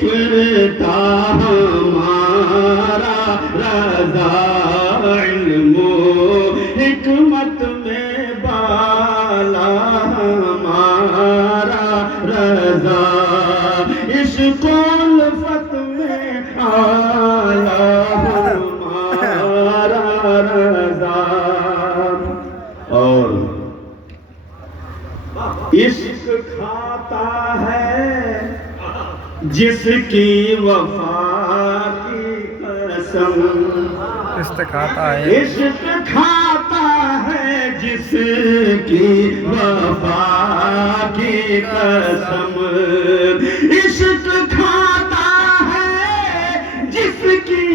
شیفتہ ہمارا رضا، علم و حکمت میں بالا ہمارا رضا، عشق و الفت میں آیا ہمارا رضا۔ اور عشق کھاتا ہے جس کی وفا کی قسم، عشق کھاتا ہے، عشق کھاتا ہے جس کی وفا کی قسم، عشق کھاتا ہے جس کی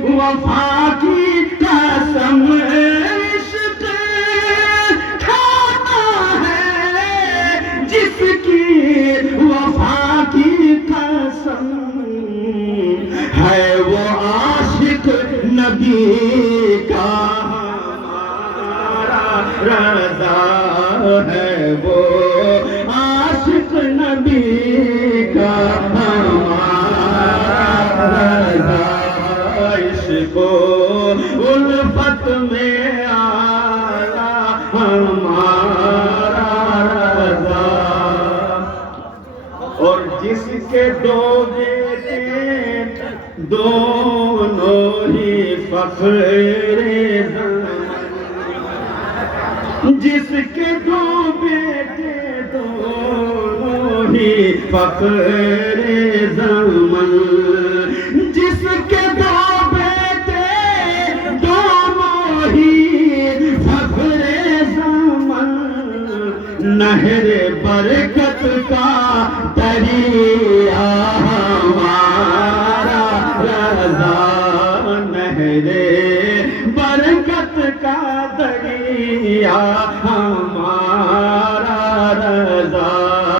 وفا کی قسم، عشق کھاتا ہے جس کی وفا کی قسم، ہے وہ عاشق نبی کا ہمارا رضا، ہے وہ عاشق نبی کا ہمارا رضا، عشق و الفت میں آیا ہمارا رضا۔ اور جس کے دو بیٹے دونوں ہی فخر زمان، جس کے دو بیٹے دونوں ہی فخر زمان، جس کے دو بیٹے دونوں ہی فخر زمان، نہر برکت کا دریا ہمارا رضا، نہر برکت کا دریا